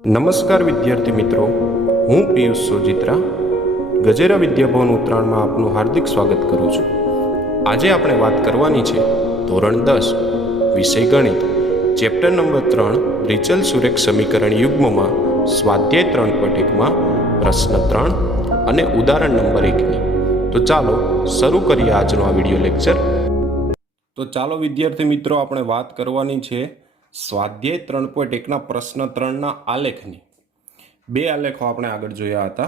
નમસ્કાર વિદ્યાર્થી મિત્રો, હું પિયુષ સોજિત્રા ગજેરા વિદ્યાભવન ઉત્તરાયણમાં આપનું હાર્દિક સ્વાગત કરું છું। આજે આપણે વાત કરવાની છે ધોરણ 10 વિષય ગણિત, ચેપ્ટર નંબર 3 રિચલ સુરેખ સમીકરણ યુગ્મમાં સ્વાધ્યાય 3.1માં પ્રશ્ન 3 અને ઉદાહરણ નંબર 1ની। તો ચાલો શરૂ કરીએ આજનો આ વિડીયો લેક્ચર। તો ચાલો વિદ્યાર્થી મિત્રો, આપણે વાત કરવાની છે સ્વાધ્યાય 3.1ના પ્રશ્ન 3ના આલેખની। બે આલેખો આપણે આગળ જોયા હતા।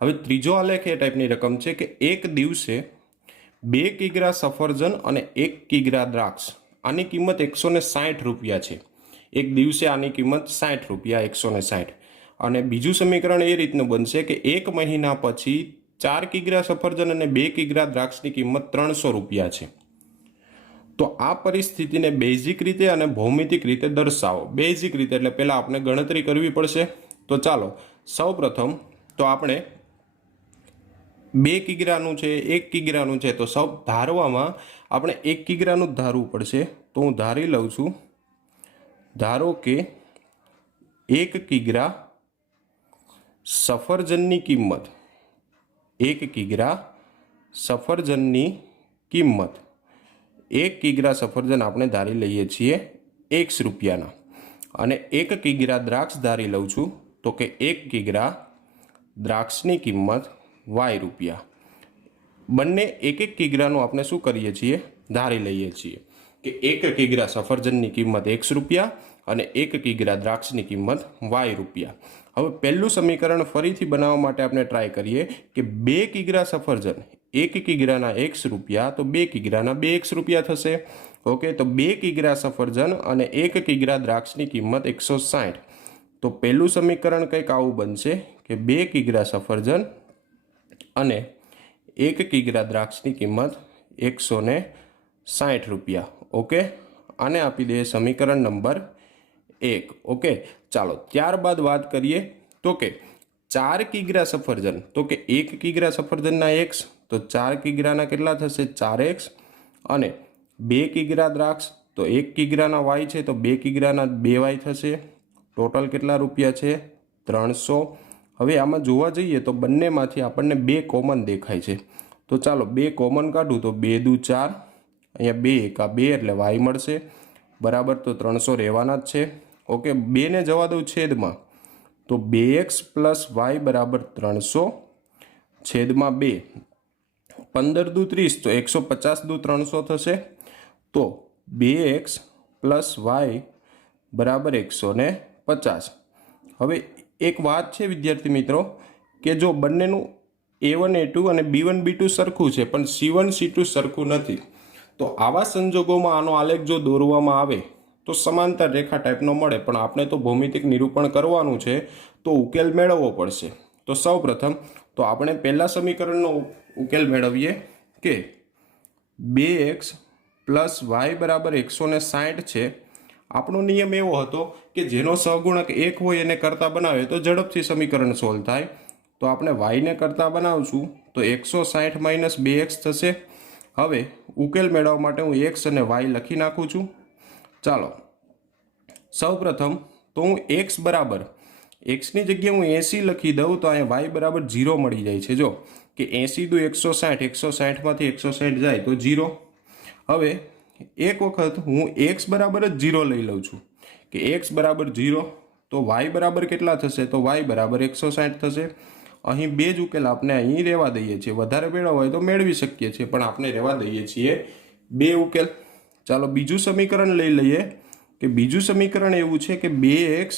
હવે ત્રીજો આલેખ એ ટાઈપની રકમ છે કે એક દિવસે 2 કિગ્રા સફરજન અને 1 કિગ્રા દ્રાક્ષ, આની કિંમત 160 રૂપિયા છે। એક દિવસે આની કિંમત 60 રૂપિયા, 160। અને બીજું સમીકરણ એ રીતનું બનશે કે 1 મહિના પછી 4 કિગ્રા સફરજન અને 2 કિગ્રા દ્રાક્ષની કિંમત 300 રૂપિયા છે। તો આ પરિસ્થિતિને બેઝિક રીતે અને ભૌમિતિક રીતે દર્શાવો। બેઝિક રીતે એટલે પહેલાં આપણે ગણતરી કરવી પડશે। તો ચાલો સૌપ્રથમ તો આપણે 2 કિગ્રાનું છે, 1 કિગ્રાનું છે, તો સૌ ધારવામાં આપણે 1 કિગ્રાનું જ ધારવું પડશે। તો હું ધારી લઉં છું, ધારો કે 1 કિગ્રા સફરજનની કિંમત, 1 કિગ્રા સફરજનની કિંમત, 1 કિગ્રા સફરજન આપણે ધારી લઈએ છીએ x રૂપિયાના, અને 1 કિગ્રા દ્રાક્ષ ધારી લઉં છું તો કે 1 કિગ્રા દ્રાક્ષની કિંમત y રૂપિયા। બંને 1 કિગ્રાનું આપણે શું કરીએ છીએ, ધારી લઈએ છીએ કે 1 કિગ્રા સફરજનની કિંમત x રૂપિયા અને 1 કિગ્રા દ્રાક્ષની કિંમત y રૂપિયા। હવે પહેલું સમીકરણ ફરીથી બનાવવા માટે આપણે ટ્રાય કરીએ કે 2 કિગ્રા સફરજન 1 કિગ્રાના x રૂપિયા, તો 2 કિગ્રાના 2x રૂપિયા થશે। ઓકે, તો 2 કિગ્રા સફરજન અને 1 કિગ્રા દ્રાક્ષની કિંમત 160। તો પહેલું સમીકરણ કંઈક આવું બનશે કે 2 કિગ્રા સફરજન અને 1 કિગ્રા દ્રાક્ષની કિંમત 160 રૂપિયા। ઓકે, આને આપી દઈએ સમીકરણ નંબર 1। ઓકે, ચાલો ત્યારબાદ વાત કરીએ તો કે 4 કિગ્રા સફરજન, તો કે 1 કિગ્રા સફરજનના x, તો 4 કિગ્રાના કેટલા થશે, 4x, અને 2 કિગ્રા દ્રાક્ષ, તો 1 કિગ્રાના y છે તો 2 કિગ્રાના 2y થશે। ટોટલ કેટલા રૂપિયા છે, 300। હવે આમાં જોવા જઈએ તો બંનેમાંથી આપણને 2 કોમન દેખાય છે, તો ચાલો 2 કોમન કાઢું તો 2 દુ 4, અહીંયા 2 એકા 2 એટલે y મળશે, બરાબર। તો 300 રહેવાના જ છે। ઓકે, 2 ને જવા દઉં છેદમાં, તો 2x પ્લસ y બરાબર 300 છેદમાં 2, 15 દુ 30, તો 150 દુ 300 થશે। તો 2x પ્લસ y બરાબર 150। હવે એક વાત છે વિદ્યાર્થી મિત્રો કે જો બંનેનું a1 a2 અને b1 b2 સરખું છે પણ c1 c2 સરખું નથી, તો આવા સંજોગોમાં આનો આલેખ જો દોરવામાં આવે તો સમાંતર રેખા ટાઈપનો મળે, પણ આપણે તો ભૌમિતિક નિરૂપણ કરવાનું છે તો ઉકેલ મેળવવો પડશે। તો સૌપ્રથમ તો આપણે પહેલા સમીકરણનો ઉકેલ મેળવીએ કે 2x પ્લસ y બરાબર 160 છે। આપણો નિયમ એવો હતો કે જેનો સહગુણક 1 હોય એને કરતા બનાવે તો ઝડપથી સમીકરણ સોલ્વ થાય। તો આપણે y ને કરતા બનાવશું તો 160 માઇનસ 2x થશે। હવે ઉકેલ મેળવવા માટે હું x અને y લખી નાખું છું। ચાલો સૌપ્રથમ તો હું x બરાબર, xની જગ્યાએ હું 80 લખી દઉં તો અહીંયા y બરાબર 0 મળી જાય છે। જો કે 80 દુ 160, 160માંથી 160 જાય તો 0। હવે એક વખત હું x બરાબર જ 0 લઈ લઉં છું કે x બરાબર 0, તો y બરાબર કેટલા થશે, તો y બરાબર 160 થશે। અહીં બે જ ઉકેલ આપણે અહીં રહેવા દઈએ છીએ, વધારે મેળવવા હોય તો મેળવી શકીએ છીએ પણ આપણે રહેવા દઈએ છીએ બે ઉકેલ। ચાલો બીજું સમીકરણ લઈ લઈએ કે બીજું સમીકરણ એવું છે કે 2x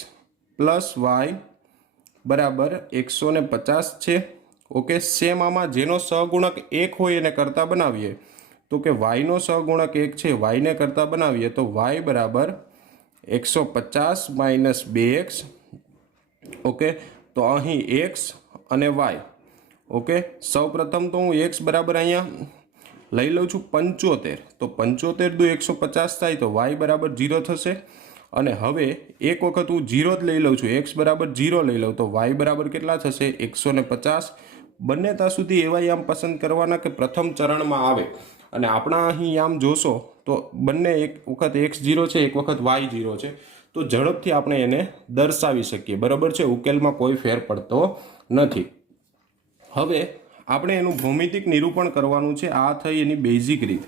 પ્લસ y બરાબર 150 છે। ઓકે, સેમ આમાં જેનો સહગુણક 1 હોય એને કરતા બનાવીએ તો કે y નો સહગુણક 1 છે, y ને કરતા બનાવીએ તો y બરાબર 150 માઇનસ 2x। ઓકે, તો અહીં x અને y। ઓકે, સૌપ્રથમ તો હું x બરાબર અહીંયા લઈ લઉં છું 75, તો 75 દુ 150 થાય તો y બરાબર 0 થશે। અને હવે એક વખત હું 0 જ લઈ લઉં છું, x બરાબર 0 લઈ લઉં તો y બરાબર કેટલા થશે, 150। બંને ત્યાં સુધી એવા યામ પસંદ કરવાના કે પ્રથમ ચરણમાં આવે, અને આપણા અહીં યામ જોશો તો બંને એક વખત x0 છે, એક વખત y0 છે, તો ઝડપથી આપણે એને દર્શાવી શકીએ, બરાબર છે, ઉકેલમાં કોઈ ફેર પડતો નથી. હવે આપણે એનું ભૌમિતિક નિરૂપણ કરવાનું છે. આ થઈ એની બેઝિક રીત.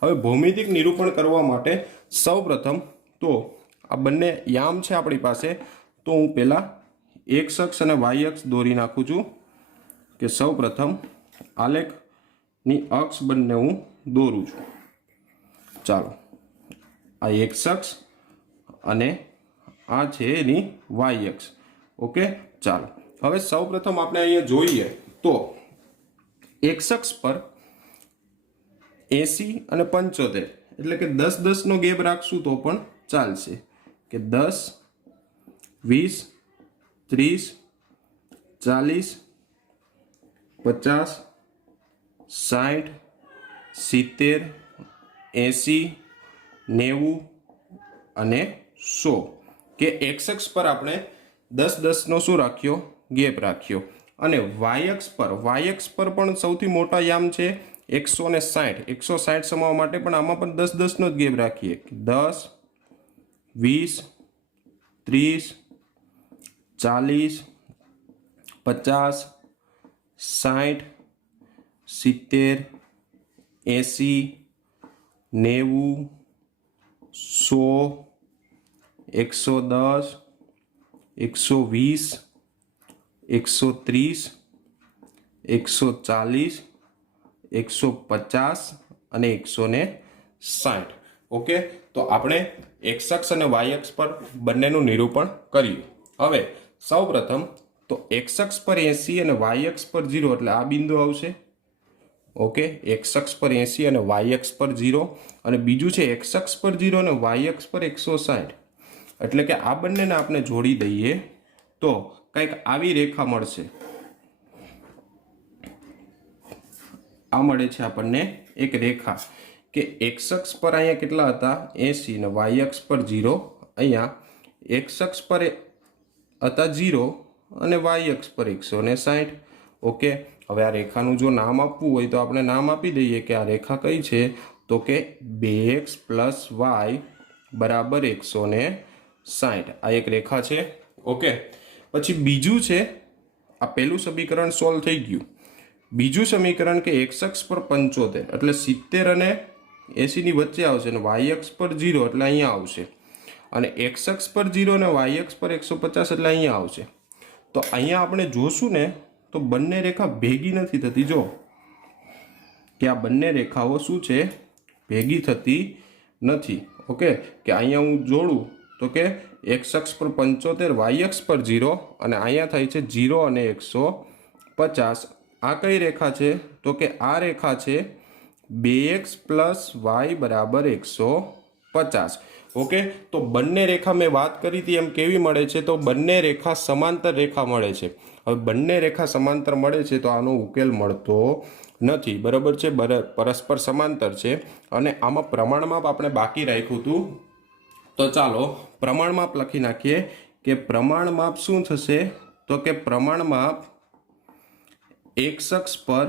હવે ભૌમિતિક નિરૂપણ કરવા માટે સૌપ્રથમ તો આ બંને યામ છે આપણી પાસે, તો હું પહેલાં એક્સ અક્ષ અને વાય અક્ષ દોરી નાખું છું કે સૌપ્રથમ આલેખની અક્ષ બંને હું દોરું છું. ચાલો, આ એક્સ અક્ષ અને આ છે એની વાય અક્ષ. ઓકે, ચાલો હવે સૌપ્રથમ આપણે અહીંયા જોઈએ તો એક્સ અક્ષ પર 80 અને 75 એટલે કે 10-10નો ગેપ રાખશું તો પણ ચાલશે, કે 10, 20, 30, 40, 50, 60, 70, 80, 90 અને 100 કે એક્સ અક્ષ પર આપણે 10-10નો શું રાખ્યો? ગેપ રાખ્યો. અને વાય અક્ષ પર પણ સૌથી મોટા યામ છે 160. 160 સમાવવા માટે પણ આમાં પણ 10-10નો જ ગેપ રાખીએ. 10, 20, 30, 40, 50, 60, 70, 80, 90, 100, 110, 120, 130, 140, 150 અને 160. ઓકે, તો આપણે એક્સ અક્ષ અને વાય અક્ષ પર બંનેનું નિરૂપણ કર્યું. હવે સૌપ્રથમ તો એક્સ અક્ષ પર 80 અને વાય અક્ષ પર 0 એટલે આ બિંદુ આવશે. ઓકે, એક્સ અક્ષ પર 80 અને વાય અક્ષ પર 0, અને બીજું છે એક્સ અક્ષ પર 0 અને વાય અક્ષ પર 160. એટલે કે આ બંનેને આપણે જોડી દઈએ તો કંઈક આવી રેખા મળશે. આ મળે છે આપણને એક રેખા કે એક્સ અક્ષ પર અહીંયા કેટલા હતા? 80 અને વાય અક્ષ પર 0. અહીંયા એક્સ અક્ષ પર હતા 0 અને વાય અક્ષ પર 160. ઓકે, હવે આ રેખાનું જો નામ આપવું હોય તો આપણે નામ આપી દઈએ કે આ રેખા કઈ છે? તો કે 2x + y = 160. આ એક રેખા છે. ઓકે, પછી બીજું છે, આ પહેલું સમીકરણ સોલ્વ થઈ ગયું. બીજું સમીકરણ કે એક્સ અક્ષ પર 75 એટલે 70 અને 80 ની વચ્ચે આવશે, અને વાય અક્ષ પર 0 એટલે અહીંયા આવશે, અને એક્સ અક્ષ પર 0 અને વાય અક્ષ પર 150 એટલે અહીંયા આવશે. તો અહીંયા આપણે જોશું ને તો બંને રેખા ભેગી નથી થતી. જો કે આ બંને રેખાઓ શું છે? ભેગી થતી નથી. ઓકે, કે અહીંયા હું જોડું તો કે એક્સ અક્ષ પર 75, વાય અક્ષ પર 0, અને અહીંયા થાય છે 0 અને 150. આ કઈ રેખા છે? તો કે આ રેખા છે 2x + y = 150. ઓકે, તો બંને રેખા મેં વાત કરી હતી એમ કેવી મળે છે? તો બંને રેખા સમાંતર રેખા મળે છે. હવે બંને રેખા સમાંતર મળે છે તો આનો ઉકેલ મળતો નથી, બરાબર છે, પરસ્પર સમાંતર છે. અને આમાં પ્રમાણમાપ આપણે બાકી રાખ્યું હતું, તો ચાલો પ્રમાણમાપ લખી નાખીએ કે પ્રમાણમાપ શું થશે? તો કે પ્રમાણમાપ એક્સ અક્ષ પર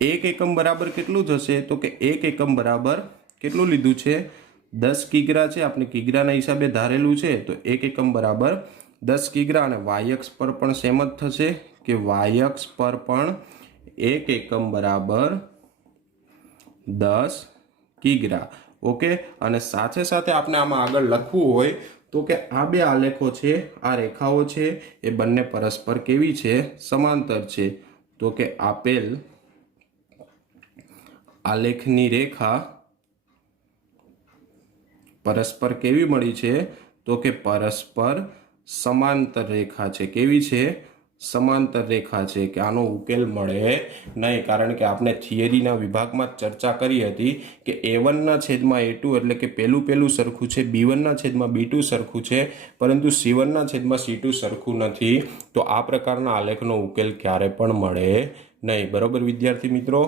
1 એકમ બરાબર કેટલું થશે? તો કે 1 એકમ બરાબર કેટલું લીધું છે? 10 કિગ્રા છે, આપણે કિગ્રાના હિસાબે ધારેલું છે, તો 1 એકમ બરાબર 10 કિગ્રા. અને વાય અક્ષ પર પણ સેમ જ થશે કે વાય અક્ષ પર પણ 1 એકમ બરાબર 10 કિગ્રા. ઓકે, અને સાથે સાથે આપણે આમાં આગળ લખવું હોય તો કે આ બે આલેખો છે, આ રેખાઓ છે, એ બંને પરસ્પર કેવી છે? સમાંતર છે. તો કે આપેલ આલેખની રેખા પરસ્પર કેવી મળી છે? તો કે પરસ્પર સમાંતર રેખા છે. કેવી છે? સમાંતર રેખા છે. કે આનો ઉકેલ મળે નહીં, કારણ કે આપણે થિયરીના વિભાગમાં ચર્ચા કરી હતી કે a1/a2 એટલે કે પહેલું સરખું છે, b1/b2 સરખું છે, પરંતુ c1/c2 સરખું નથી. તો આ પ્રકારના આલેખનો ઉકેલ ક્યારે પણ મળે નહીં. બરોબર વિદ્યાર્થી મિત્રો?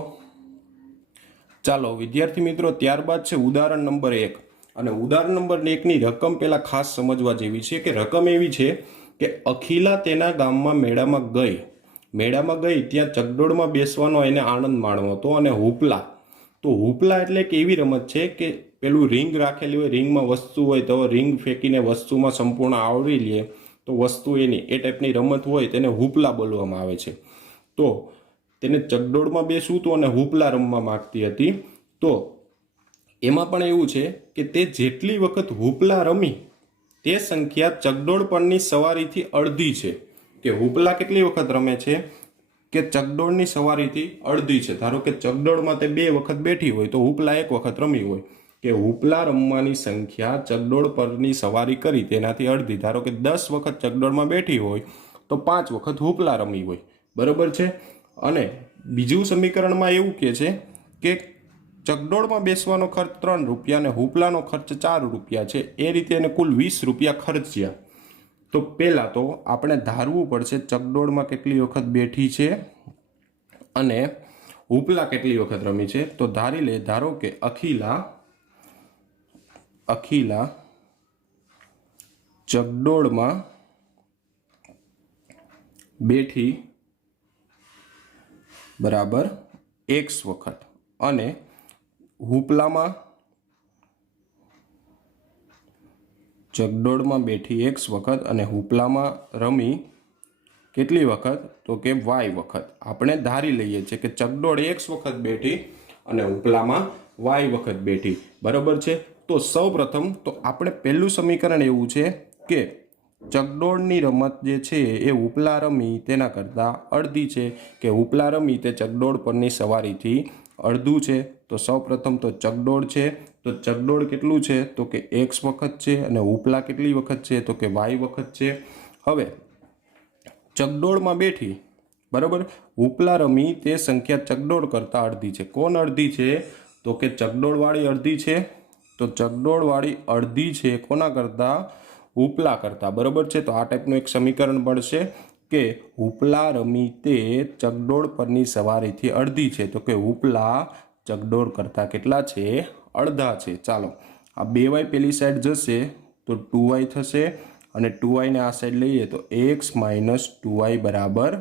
ચાલો વિદ્યાર્થી મિત્રો, ત્યારબાદ છે ઉદાહરણ નંબર 1. અને ઉદાહરણ નંબર 1ની રકમ પહેલા ખાસ સમજવા જેવી છે કે રકમ એવી છે કે અખિલા તેના ગામમાં મેળામાં ગઈ. ત્યાં ચકડોળમાં બેસવાનો એને આનંદ માણવો હતો. અને હુપલા, તો હુપલા એટલે એક એવી રમત છે કે પેલું રિંગ રાખેલી હોય, રિંગમાં વસ્તુ હોય તો રિંગ ફેંકીને વસ્તુમાં સંપૂર્ણ આવરી લે તો વસ્તુ એની એ ટાઈપની રમત હોય તેને હુપલા બોલવામાં આવે છે. તો તેને ચકડોળમાં બેસવું હતું અને હુપલા રમવા માંગતી હતી. તો એમાં પણ એવું છે કે તે જેટલી વખત હુપલા રમી તે સંખ્યા ચકડોળ પરની સવારીથી અડધી છે. કે હુપલા કેટલી વખત રમે છે કે ચકડોળની સવારીથી અડધી છે. ધારો કે ચકડોળમાં તે 2 વખત બેઠી હોય તો હુપલા 1 વખત રમી હોય, કે હુપલા રમવાની સંખ્યા ચકડોળ પરની સવારી કરી તેનાથી અડધી. ધારો કે 10 વખત ચકડોળમાં બેઠી હોય તો 5 વખત હુપલા રમી હોય. બરાબર છે. અને બીજું સમીકરણમાં એવું કહે છે કે ચકડોળમાં બેસવાનો ખર્ચ 3 રૂપિયા અને હુપલાનો ખર્ચ 4 રૂપિયા છે. એ રીતે એને કુલ 20 રૂપિયા ખર્ચ્યા. તો પહેલાં તો આપણે ધારવું પડશે ચકડોળમાં કેટલી વખત બેઠી છે અને હુપલા કેટલી વખત રમી છે. તો ધારો કે અખિલા ચકડોળમાં બેઠી બરાબર x વખત અને હુપલામાં ચકડોળમાં બેઠી x વખત અને હુપલામાં રમી કેટલી વખત તો કે y વખત. આપણે ધારી લઈએ છીએ કે ચકડોળ x વખત બેઠી અને હુપલામાં y વખત બેઠી. બરાબર છે. તો સૌપ્રથમ તો આપણે પહેલું સમીકરણ એવું છે કે ચકડોળની રમત જે છે એ હુપલા રમી તેના કરતાં અડધી છે, કે હુપલા રમી તે ચકડોળ પરની સવારીથી અડધું છે. તો સૌપ્રથમ તો ચકડોળ છે, તો ચકડોળ કેટલું છે તો કે x વખત છે અને હુપલા કેટલી વખત છે તો કે y વખત છે. હવે ચકડોળમાં બેઠી બરાબર, હુપલા રમી તે સંખ્યા ચકડોળ કરતાં અડધી છે. કોણ અડધી છે તો કે ચકડોળવાળી અડધી છે. તો ચકડોળવાળી અડધી છે કોના કરતાં? હુપલા કરતાં. બરાબર છે. તો આ ટાઈપનું એક સમીકરણ મળશે કે હુપલા રમી તે ચકડોળ પરની સવારીથી અડધી છે. તો કે હુપલા ચકડોળ કરતાં કેટલા છે? અડધા છે. ચાલો આ 2y પેલી સાઈડ જશે તો 2y થશે અને 2y ને આ સાઈડ લઈએ તો x - 2y બરાબર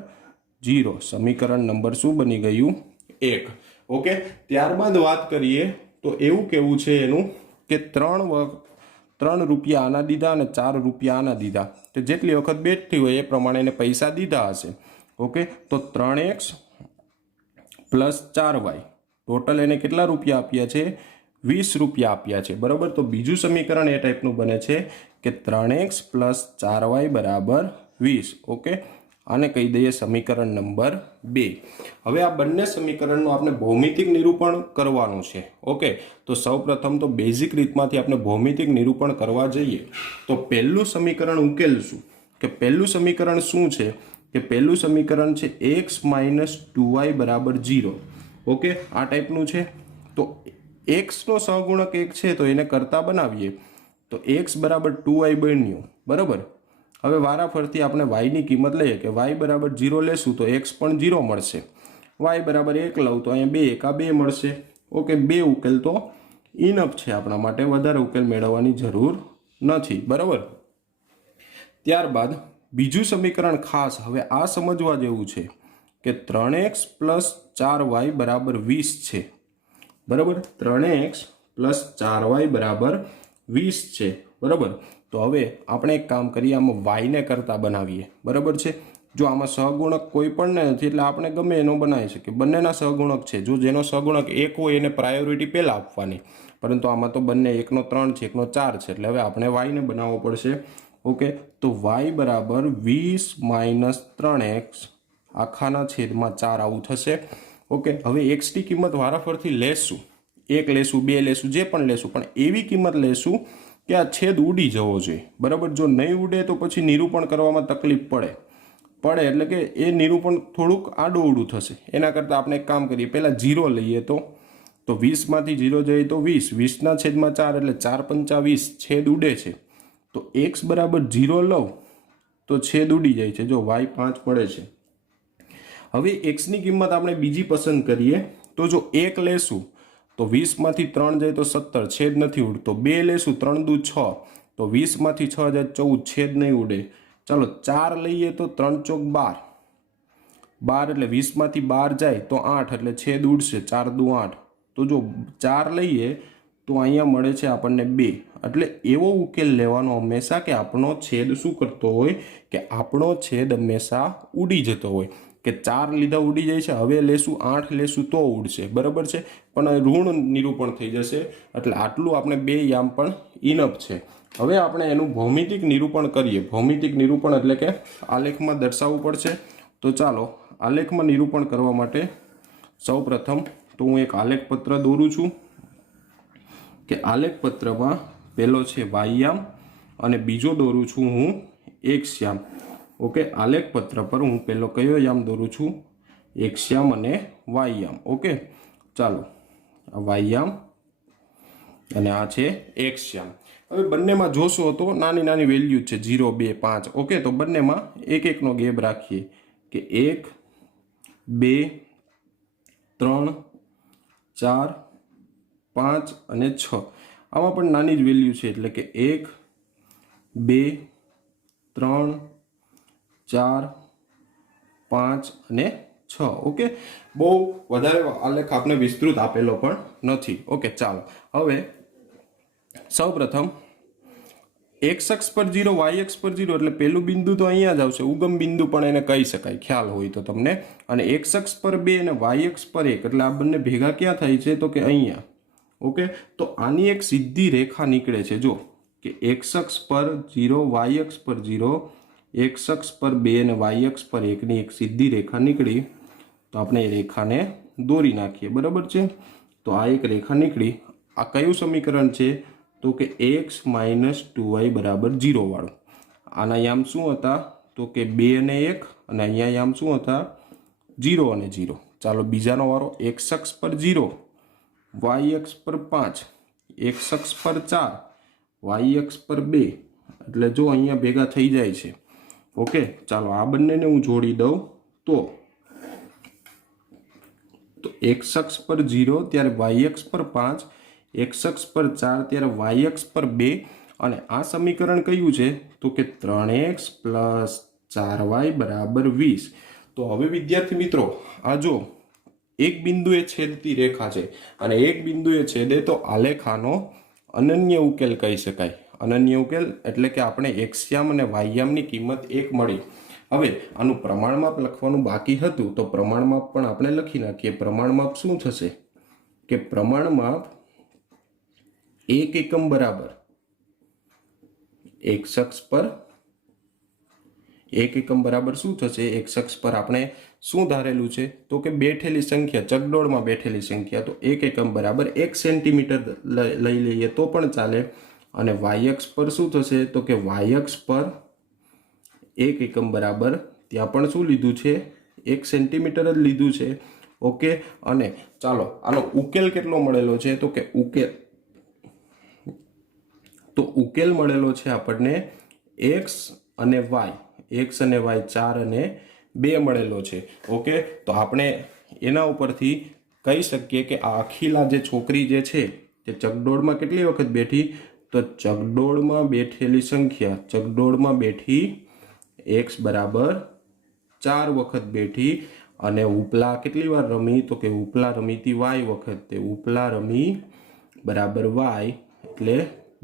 0. સમીકરણ નંબર શું બની ગયું? 1. ઓકે. ત્યારબાદ વાત કરીએ તો એવું કેવું છે એનું કે 3 રૂપિયા આના દીધા અને 4 રૂપિયા આના દીધા. તો જેટલી વખત બેઠી હોય એ પ્રમાણે એને પૈસા દીધા હશે. ઓકે. તો 3x + 4y ટોટલ એને કેટલા રૂપિયા આપ્યા છે? 20 રૂપિયા આપ્યા છે. બરાબર. તો બીજું સમીકરણ એ ટાઈપનું બને છે કે 3x + 4y બરાબર 20. ઓકે. આને કહી દઈએ સમીકરણ નંબર 2. હવે આ બંને સમીકરણનું આપણે ભૌમિતિક નિરૂપણ કરવાનું છે. ઓકે. તો સૌપ્રથમ તો બેઝિક રીતમાંથી આપણે ભૌમિતિક નિરૂપણ કરવા જઈએ તો પહેલું સમીકરણ ઉકેલશું. કે પહેલું સમીકરણ શું છે? કે પહેલું સમીકરણ છે x - 2y બરાબર 0. ઓકે. આ ટાઈપનું છે. તો x નો સહગુણક 1 છે તો એને કરતા બનાવીએ તો x બરાબર 2y બન્યું. બરાબર. હવે વારાફરતી આપણે y ની કિંમત લઈએ કે y બરાબર 0 લેશું તો x પણ 0 મળશે. y બરાબર 1 લઉં તો અહીંયા 2 એકા 2 મળશે. ઓકે. 2 ઉકેલ તો ઇનફ છે આપણા માટે, વધારે ઉકેલ મેળવવાની જરૂર નથી. બરાબર. ત્યારબાદ બીજું સમીકરણ ખાસ હવે આ સમજવા જેવું છે કે 3x + 4y બરાબર 20 છે. બરાબર. 3x + 4y બરાબર 20 છે. બરાબર. તો હવે આપણે એક કામ કરીએ, આમાં y ને કરતા બનાવીએ. બરાબર છે. જો આમાં સહગુણક કોઈ પણ નથી એટલે આપણે ગમે એનો બનાવી શકીએ. બંનેના સહગુણક છે. જો જેનો સહગુણક 1 હોય એને પ્રાયોરિટી પહેલાં આપવાની, પરંતુ આમાં તો બંને 1નો 3 છે 1નો 4 છે એટલે હવે આપણે y ને બનાવવો પડશે. ઓકે. તો y બરાબર 20 - 3x આખાના છેદમાં 4 આવું થશે. ઓકે. હવે x ની કિંમત વારાફરથી લેશું. 1 લેશું, 2 લેશું, જે પણ લેશું, પણ એવી કિંમત લેશું કે આ છેદ ઉડી જવો જોઈએ. બરાબર. જો નહીં ઉડે તો પછી નિરૂપણ કરવામાં તકલીફ પડે એટલે કે એ નિરૂપણ થોડુંક આડું થશે. એના કરતાં આપણે એક કામ કરીએ, પહેલાં 0 લઈએ તો 20માંથી 0 જાય તો 20, 20ના છેદમાં 4 એટલે 4 પંચા 20, છેદ ઉડે છે. તો x બરાબર 0 લઉં તો છેદ ઉડી જાય છે. જો y 5 મળે છે. હવે xની કિંમત આપણે બીજી પસંદ કરીએ તો જો 1 લેશું તો 20માંથી 3 જાય તો 17, છેદ નથી ઉડતો. 2 લેશું, 3 દુ 6, તો 20માંથી 6 જાય 14, છેદ નહીં ઉડે. ચાલો 4 લઈએ તો 3 ચોક 12, 12 એટલે 20માંથી 12 જાય તો 8 એટલે છેદ ઉડશે. 4 દુ 8. તો જો 4 લઈએ તો અહીંયા મળે છે આપણને 2. એટલે એવો ઉકેલ લેવાનો હંમેશા કે આપણો છેદ શું કરતો હોય કે આપણો છેદ હંમેશા ઉડી જતો હોય કે 4 લીધા ઉડી જાય છે, હવે લેશું 8 લેશું તો ઉડશે, બરાબર છે, પણ ઋણ નિરૂપણ થઈ જશે. એટલે આટલું આપણે 2 યામ પણ ઇનફ છે. હવે આપણે એનું ભૌમિતિક નિરૂપણ કરીએ. ભૌમિતિક નિરૂપણ એટલે કે આલેખમાં દર્શાવવું પડશે. તો ચાલો આલેખમાં નિરૂપણ કરવા માટે સૌપ્રથમ તો હું એક આલેખ પત્ર દોરું છું કે આલેખ પત્રમાં પહેલો છે વાયયામ અને બીજો દોરું છું હું એક્સ યામ. ઓકે, આલેખ પત્ર પર હું પહેલો કયો યામ દોરું છું? એક્સ યામ અને વાયયામ. ઓકે, ચાલો આ વાયયામ અને આ છે એક્સ યામ. હવે બંનેમાં જોશો તો નાની નાની વેલ્યુ છે 0, 2, 5. ઓકે, તો બંનેમાં એક એકનો ગેપ રાખીએ કે 1, 2, 3, 4, 5 અને 6. આમાં પણ નાની જ વેલ્યુ છે એટલે કે 1, 2, 3, 4, 5 અને 6. ઓકે, બહુ વધારે આલેખ આપણે વિસ્તૃત આપેલો પણ નથી. ઓકે, ચાલો હવે સૌપ્રથમ એક્સ અક્ષ પર 0, વાય અક્ષ પર 0 એટલે પહેલું બિંદુ તો અહીંયા જ આવશે, ઉગમ બિંદુ પણ એને કહી શકાય ખ્યાલ હોય તો તમને. અને એક્સ અક્ષ પર 2 અને વાય અક્ષ પર 1 એટલે આ બંને ભેગા ક્યાં થાય છે તો કે અહીંયા. ઓકે, તો આની એક સીધી રેખા નીકળે છે. જો કે એક્સ અક્ષ પર 0, વાય અક્ષ પર 0, એક્સ અક્ષ પર 2 અને વાય અક્ષ પર 1 ની એક સીધી રેખા નીકળી. તો આપણે એ રેખાને દોરી નાખીએ, બરાબર છે. તો આ એક રેખા નીકળી. આ કયું સમીકરણ છે તો કે x - 2y = 0 વાળું. આના યામ શું હતા તો કે 2 અને 1 અને અહીંયા યામ શું હતા 0 અને 0. ચાલો બીજાનો વારો. એક્સ અક્ષ પર 0, વાય અક્ષ પર 5, એક્સ અક્ષ પર 4, વાય અક્ષ પર 2 એટલે જો અહીંયા ભેગા થઈ જાય છે. ઓકે, ચાલો આ બંનેને હું જોડી દઉં તો એક્સ અક્ષ પર 0 ત્યારે વાય અક્ષ પર 5, એક્સ અક્ષ પર 4 ત્યારે વાય અક્ષ પર 2 અને આ સમીકરણ કયું છે તો કે 3x + 4y = 20. તો હવે વિદ્યાર્થી મિત્રો આ જો એક બિંદુએ છેદતી રેખા છે અને એક બિંદુએ છેદે તો આલેખાનો અનન્ય ઉકેલ કહી શકાય. અનન્ય ઉકેલ એટલે કે આપણે એક્સ યામ અને વાય યામની કિંમત 1 મળી. હવે આનું પ્રમાણમાપ લખવાનું બાકી હતું તો પ્રમાણમાપ પણ આપણે લખી નાખીએ. પ્રમાણમાપ શું થશે કે પ્રમાણમાપ 1 એકમ બરાબર એક્સ અક્ષ પર 1 એકમ બરાબર શું થશે? એક્સ અક્ષ પર આપણે શું ધારેલું છે તો કે બેઠેલી સંખ્યા, ચકડોળમાં બેઠેલી સંખ્યા. તો 1 એકમ બરાબર 1 સેન્ટીમીટર લઈ લઈએ તો પણ ચાલે. અને વાય અક્ષ પર શું થશે તો કે વાય અક્ષ પર 1 એકમ બરાબર ત્યાં પણ શું લીધું છે 1 સેન્ટીમીટર જ લીધું છે. ઓકે, અને ચાલો આનો ઉકેલ કેટલો મળેલો છે તો કે ઉકેલ મળેલો છે આપણને એક્સ અને વાય 4 અને 2 મળેલો છે. ઓકે, તો આપણે એના ઉપરથી કહી શકીએ કે આ અખિલા જે છોકરી જે છે તે ચકડોળમાં કેટલી વખત બેઠી તો ચકડોળમાં બેઠેલી સંખ્યા, ચકડોળમાં બેઠી x બરાબર 4 વખત બેઠી અને ઉપલા કેટલી વાર રમી તો કે ઉપલા રમીતી y વખત. તે ઉપલા રમી બરાબર y એટલે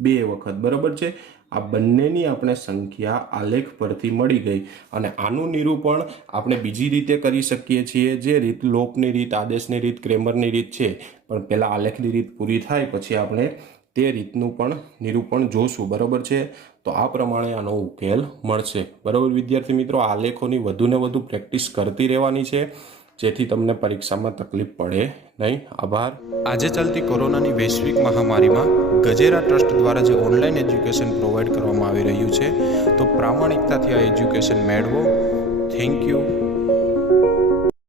2 વખત, બરાબર છે. આ બંનેની આપણે સંખ્યા આલેખ પરથી મળી ગઈ. અને આનું નિરૂપણ આપણે બીજી રીતે કરી શકીએ છીએ, જે રીત લોપની રીત, આદેશની રીત, ક્રેમરની રીત છે. પણ પહેલાં આલેખની રીત પૂરી થાય પછી આપણે તે રીતનું પણ નિરૂપણ જોશું, બરાબર છે. તો આ પ્રમાણે આનો ઉકેલ મળશે, બરાબર વિદ્યાર્થી મિત્રો. આલેખોની વધુને વધુ પ્રેક્ટિસ કરતી રહેવાની છે જેથી તમને પરીક્ષામાં તકલીફ પડે નહીં. આભાર. આજે ચાલતી કોરોનાની વૈશ્વિક મહામારીમાં ગજેરા ટ્રસ્ટ દ્વારા જે ઓનલાઈન એજ્યુકેશન પ્રોવાઈડ કરવામાં આવી રહ્યું છે તો પ્રામાણિકતાથી આ એજ્યુકેશન મેળવો. Thank you.